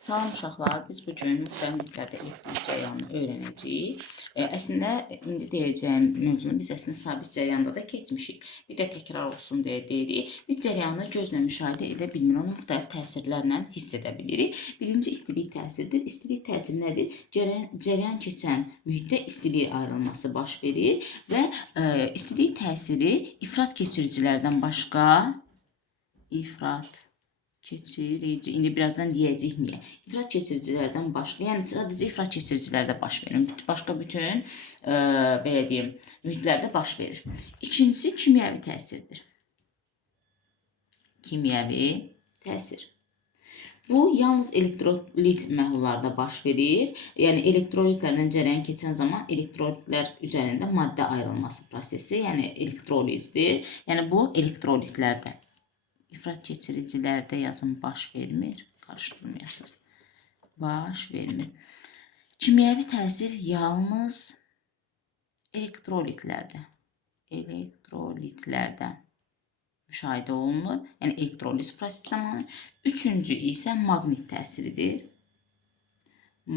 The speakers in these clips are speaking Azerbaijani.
Salam uşaqlar, biz bugün müxtəlif mühitlərdə elektrik cərəyanını öyrənəcəyik. Əslində, indi deyəcəyim mövzunu biz əslində sabit cərəyanda da keçmişik. Bir də təkrar olsun deyə deyirik. Biz cərəyanı gözlə müşahidə edə bilmirik, onu müxtəlif təsirlərlə hiss edə bilirik. Birinci istilik təsiridir. İstilik təsiri nədir? Cərəyan keçən mühitdə istiliyin ayrılması baş verir və istilik təsiri ifrat keçiricilərdən başqa keçirici, indi birazdan deyəcəyik niyə. İfrat keçiricilərdən başqa, yəni sadəcə ifrat keçiricilərdə baş verir. Başqa bütün, belə deyim, mühitlərdə baş verir. İkincisi kimyəvi təsirdir. Kimyəvi təsir. Bu, yalnız elektrolit məhlullarda baş verir. Yəni, elektrolitlərlə cərəyan keçən zaman elektrolitlər üzərində maddə ayrılması prosesi, yəni elektrolizdir. Yəni, bu elektrolitlərdə. İfrat keçiricilərdə yazın baş vermir. Qarışdırmayasınız. Baş vermir. Kimyəvi təsir yalnız elektrolitlərdə müşahidə olunur. Yəni elektroliz prosesi zamanı. Üçüncü isə maqnit təsiridir.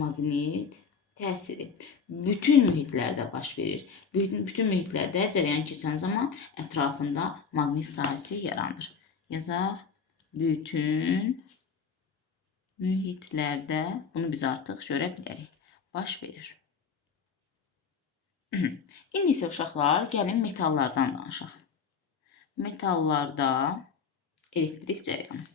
Maqnit təsiri bütün mühitlərdə baş verir. Bütün mühitlərdə cərəyan keçən zaman ətrafında maqnit sahəsi yaranır. Yazaq, bütün mühitlərdə, bunu biz artıq görə bilərik, baş verir. İndi isə uşaqlar, gəlin metallardan danışaq. Metallarda elektrik cərəyanı.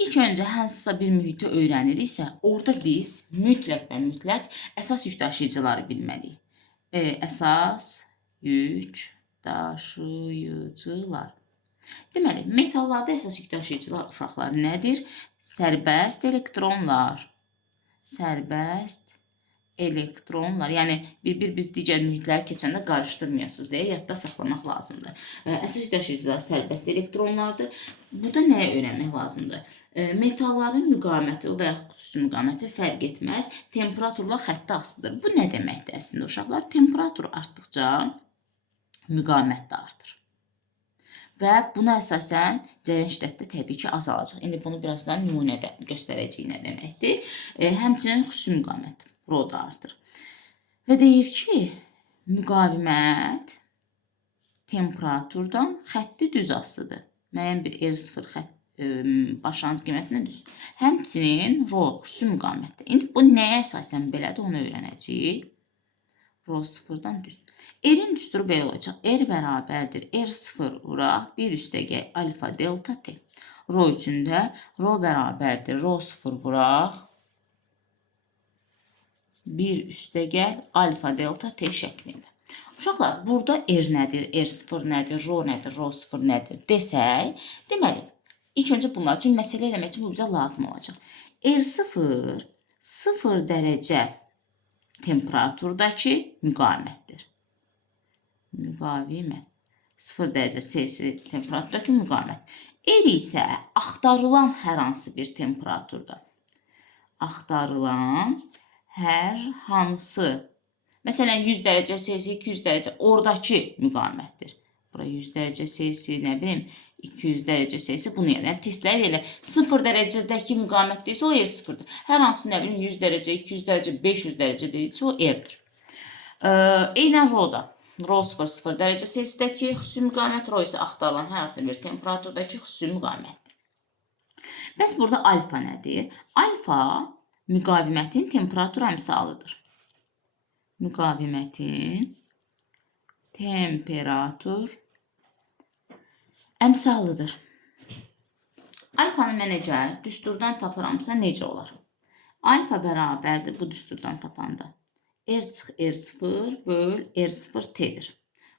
İlk öncə hansısa bir mühiti öyrəniriksə, orada biz mütləq və mütləq əsas yük daşıyıcıları bilməliyik. Əsas yük daşıyıcılar. Deməli, metallarda əsas yük daşıyıcılar uşaqlar nədir? Sərbəst elektronlar. Sərbəst elektronlar. Yəni, bir biz digər mühitləri keçəndə qarışdırmayasınız deyə yadda saxlamaq lazımdır. Əsas yük daşıyıcılar sərbəst elektronlardır. Burada nəyə öyrənmək lazımdır? Metalların müqaməti və ya xüsusi müqaməti fərq etməz. Temperaturla xətti asılıdır. Bu nə deməkdir əslində uşaqlar? Temperatur artdıqca müqamət də artır. Və buna əsasən cərəyan şiddəti təbii ki azalacaq. İndi bunu birazdan nümunədə göstərəcəyik nə deməkdir. Həmçinin xüsusi müqamət rho da artır. Və deyir ki, müqavimət temperaturdan xətti düz asılıdır. Müəyyən bir R0 xətti başlanğıc qiymətinə düz. Həmçinin rho xüsusi müqamətdir. İndi bu nəyə əsasən belədir, onu öyrənəcəyik. Rho sıfırdan düz. R'in düsturu belə olacaq. R bərabərdir. R0 vuraq 1 üstəgəl alfa delta T. Rho üçün də rho bərabərdir. Rho 0 vuraq 1 üstəgəl alfa delta T şəklində. Uşaqlar, burada R nədir, R0 nədir, rho nədir, rho 0 nədir desək, deməli, ilk öncə bunlar üçün məsələ eləmək üçün bu bizə lazım olacaq. R0 0 dərəcə temperaturdakı müqavimətdir. Müqavimət. 0 dərəcə Celsi temperaturdakı müqavimət. R isə axtarılan hər hansı bir temperaturda. Axtarılan hər hansı. Məsələn, 100 dərəcə Celsi, 200 dərəcə oradakı müqavimətdir. Bura 100 dərəcə Celsi, nə bilim, 200 dərəcə Celsi bunu yəni testləri elə 0 dərəcədəki müqavimət deyilsə o R0'dır. Hər hansı nə bilim 100 dərəcə, 200 dərəcə, 500 dərəcə deyilsə o R'dir. Eynən rho-da. Rho 0 dərəcə Celsi'dəki xüsusi müqavimət, rho isə axtarılan hər hansı bir temperaturdakı xüsusi müqavimətdir. Bəs burada alfa nədir? Alfa müqavimətin temperatur əmsalıdır. Müqavimətin temperatur əmsalıdır. Alfanı mən əgər düsturdan tapıramsa necə olar? Alfa bərabərdir bu düsturdan tapanda. R çıx R0 böl R0 T'dir.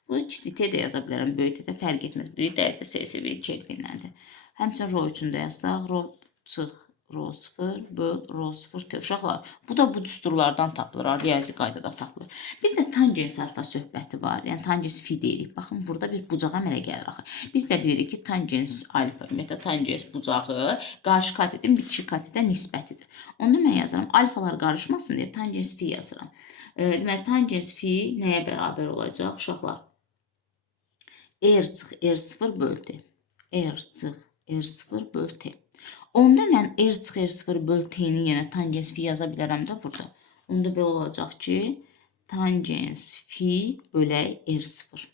Bunu kiçik T də yaza bilərəm, böyük T də fərq etmir. 1 dərəcə Celsi 1 Kelvinləndir. Həmçinin rho üçün də yazsaq, rho çıx rho 0 böl rho 0 T. Uşaqlar, bu da bu düsturlardan tapılır, riyazi qaydada tapılır. Bir də tangens alfa söhbəti var. Yəni tangens fi deyirik. Baxın, burada bir bucağa əmələ gəlir axı. Biz də bilirik ki, tangens alfa, ümumiyyətlə tangens bucağı qarşı katetin bitişik katetə nisbətidir. Onda mən yazıram, alfalar qarışmasın deyə tangens fi yazıram. Deməli, tangens fi nəyə bərabər olacaq uşaqlar? R çıx R0 böl T. R çıx R0 böl T. Onda mən r çıxı r0 böl t-ni yenə tangens fi yaza bilərəm də burada. Onda belə olacaq ki, tangens fi bölək r0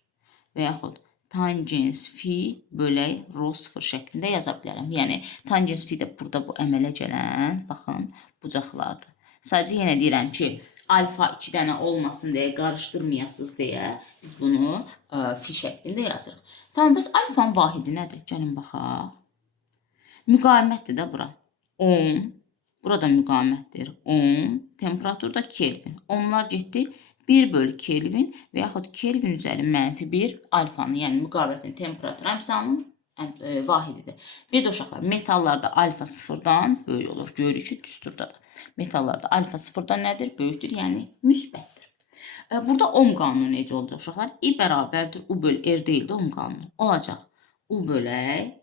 və yaxud tangens fi bölək rho 0 şəklində yaza bilərəm. Yəni, tangens fi də burada bu əmələ gələn, baxın, bucaqlardır. Sadəcə yenə deyirəm ki, alfa 2 dənə olmasın deyə, qarışdırmayasınız deyə biz bunu fi şəklində yazırıq. Tamam, bəs alfanın vahidi nədir? Gəlin baxaq. Müqavimətdir də bura. Ohm. Burada müqavimətdir. Ohm. Temperatur da Kelvin. Ohmlar getdi. 1 bölü Kelvin və yaxud Kelvin üzəri -1 alfanın, yəni müqavimətin temperatur əmsalının vahididir. Bir də uşaqlar, metallarda alfa 0-dan böyük olur. Görürük ki, düsturda da. Metallarda alfa 0-dan nədir? Böyükdür, yəni müsbətdir. Burada ohm qanunu necə olacaq uşaqlar? I bərabərdir U bölü R deyil də ohm qanunu. Olacaq U bölək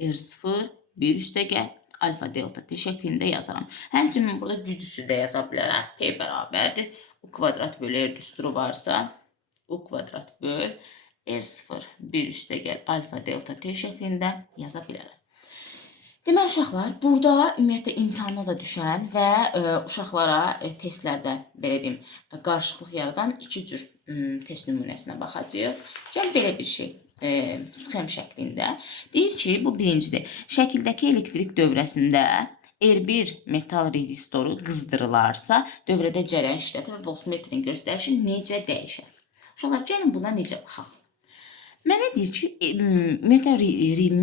R0 1 üstəgəl alfa delta t şəklində yazaram. Həmçinin burada gücüsü də yaza bilərəm. P bərabərdir. U kvadrat bölü R düsturu varsa U kvadrat böl R0 1 üstəgəl alfa delta t şəklində yaza bilərəm. Deməli uşaqlar, burada ümumiyyətlə imtahana da düşən və uşaqlara testlərdə belə deyim, qarışıqlıq yaradan 2 cür test nümunəsinə baxacağıq. Gəl belə bir şey. Sxem şəklində. Deyir ki, bu birincidir. Şəkildəki elektrik dövrəsində R1 metal rezistoru qızdırılarsa, dövrədə cərəyan şiddəti və voltmetrin göstərişi necə dəyişər? Uşaqlar, gəlin buna necə baxaq? Mənə deyir ki,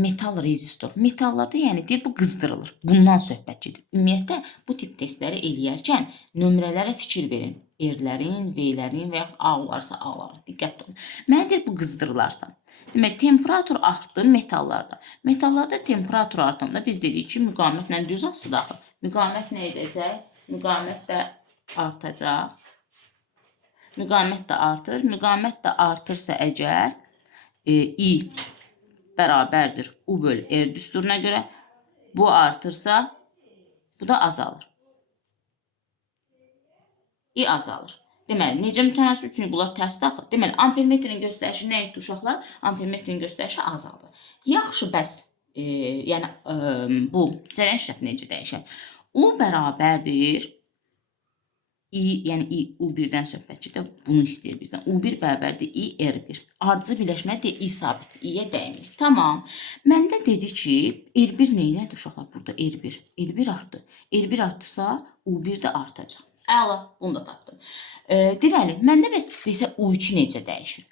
metal rezistor. Metallarda, yəni deyir, bu qızdırılır. Bundan söhbət gedir. Ümumiyyətlə, bu tip testləri eləyərkən nömrələrə fikir verin. R-lərin, V-lərin və yaxud A olarsa A-ların. Diqqətli olun. Mənə deyir, bu qızdırılarsa. Demək, temperatur artdı metallarda. Metallarda temperatur artanda biz dedik ki, müqavimətlə düz asıdır axı. Müqavimət nə edəcək? Müqavimət də artacaq. Müqavimət də artır. Müqavimət də artırsa əgər I bərabərdir U bölü R düsturuna görə bu artırsa bu da azalır. I azalır. Deməli, necə mütənasib? Çünki bunlar tərsdir axı. Deməli, ampermetrin göstərişi nə etdi uşaqlar? Ampermetrin göstərişi azaldı. Yaxşı, bəs bu cərəyan şiddəti necə dəyişər? U bərabərdir yəni U1-dən söhbət gedir. Bunu istəyir bizdən. U1 bərabərdir R1. Ardıcı birləşmədir, I sabit. I-yə dəymir. Tamam. Məndə dedi ki, R1 neynədir uşaqlar? Burada R1. R1 artdı. R1 artdısa, U1 də artacaq. Əla, bunu da tapdım. Deməli, məndə bəs desə U2 necə dəyişir?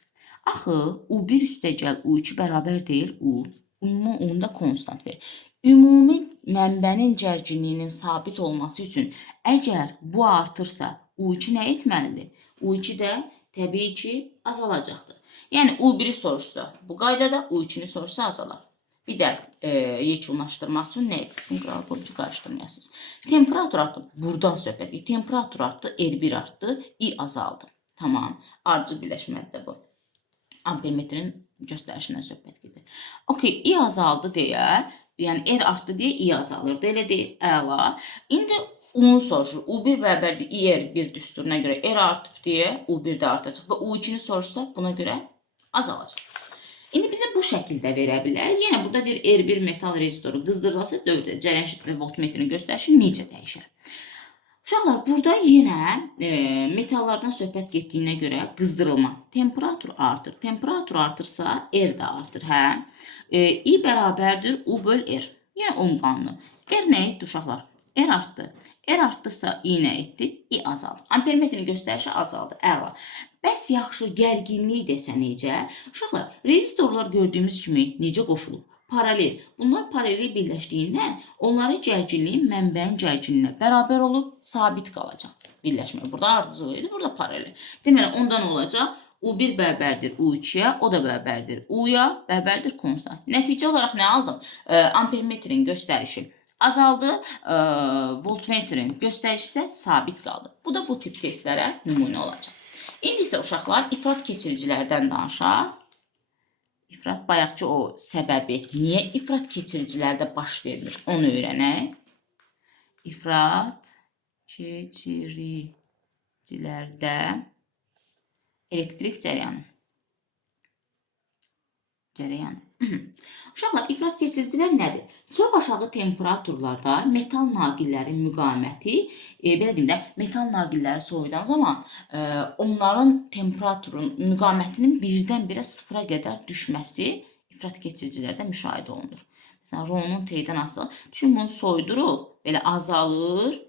Axı, U1 üstəgəl U2 bərabər deyil U. Ümumi onda konstant verir. Ümumi mənbənin cərginliyinin sabit olması üçün əgər bu artırsa U2 nə etməlidir? U2 də təbii ki azalacaqdır. Yəni U1-i soruşsa bu qaydada, U2-ni soruşsa azalar. Bir də yekunlaşdırmaq üçün nə edir? Çünki qarışdırmayasınız. Temperatur artdı. Buradan söhbət edir. Temperatur artdı, R1 artdı, I azaldı. Tamam. Ardıcı birləşmədir də bu. Ampermetrin göstərişindən söhbət gedir. Okey, I azaldı deyə, yəni R artdı deyə I azalırdı. Elə deyil, əla. İndi onu soruşur. U1 bərabərdir IR1 düsturuna görə R artıb deyə U1 də artacaq və U2-ni soruşsa buna görə azalacaq. İndi bizə bu şəkildə verə bilər. Yenə burada deyir R1 metal rezistoru qızdırılsa dövrdə cərəyan şiddəti və voltmetrin göstərişi necə dəyişər? Uşaqlar, burada yenə metallardan söhbət getdiyinə görə qızdırılma. Temperatur artır. Temperatur artırsa R də artır, hə? I bərabərdir U böl R. Yenə ohm qanunu. R nə etdi uşaqlar? R artdı. R artdısa I nə etdi? I azaldı. Ampermetrin göstərişi azaldı. Əla. Bəs yaxşı, gərginlik desə necə? Uşaqlar, rezistorlar gördüyümüz kimi necə qoşulub? Paralel. Bunlar paralel birləşdiyindən onların gərginliyi mənbəyin gərginliyinə bərabər olub, sabit qalacaq. Birləşmə. Burada ardıcıl idi, burada paralel. Deməli, ondan olacaq U1 bərabərdir U2-yə, o da bərabərdir U-ya, bərabərdir konstant. Nəticə olaraq nə aldım? Ampermetrin göstərişi azaldı, voltmetrin göstərişi isə sabit qaldı. Bu da bu tip testlərə nümunə olacaq. İndi isə uşaqlar ifrat keçiricilərdən danışaq. İfrat bayaqki o səbəbi, niyə ifrat keçiricilərdə baş vermir, onu öyrənək. İfrat keçiricilərdə elektrik cərəyanı. Uşaqlar, ifrat keçiricilər nədir? Çox aşağı temperaturlarda metal naqillərin müqaməti, belə deyim də, metal naqilləri soyudan zaman onların temperaturun müqamətinin birdən-birə sıfıra qədər düşməsi ifrat keçiricilərdə müşahidə olunur. Məsələn, Ronun T-dən asılı. Düşün, bunu soyduruq, belə azalır,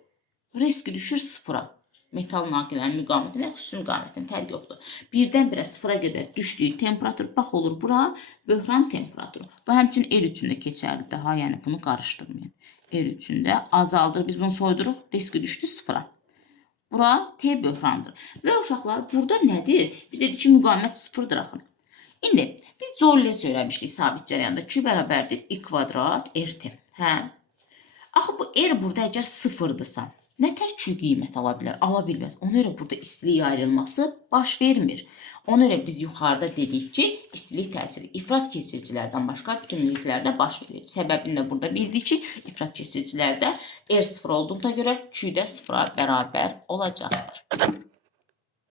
riski düşür sıfıra. Metal naqillərin müqaməti və xüsusi müqamətin fərqi yoxdur. Birdən-birə sıfıra qədər düşdüyü temperatur, bax olur bura, böhran temperaturu. Bu həmçinin el üçün də keçərlidir. Ha, yəni bunu qarışdırmayın. El üçün də azaldır. Biz bunu soyduruq, riski düşdü sıfıra. Bura T böhrandır. Və uşaqlar, burada nədir? Biz dedik ki, müqamət sıfırdır axı. İndi biz Joule söyləmişdik sabit cərəyanda. Q bərabərdir I kvadrat RT. Hə? Axı bu R burada əgər sıfırdırsa, nə tər Q qiymət ala bilər? Ala bilməz. Ona görə burada istilik ayrılması baş vermir. Ona görə biz yuxarıda dedik ki, istilik təsiri ifrat keçiricilərdən başqa bütün mühitlərdə baş verir. Səbəbini də burada bildik ki, ifrat keçiricilərdə R sıfır olduğuna görə Q də sıfıra bərabər olacaqdır.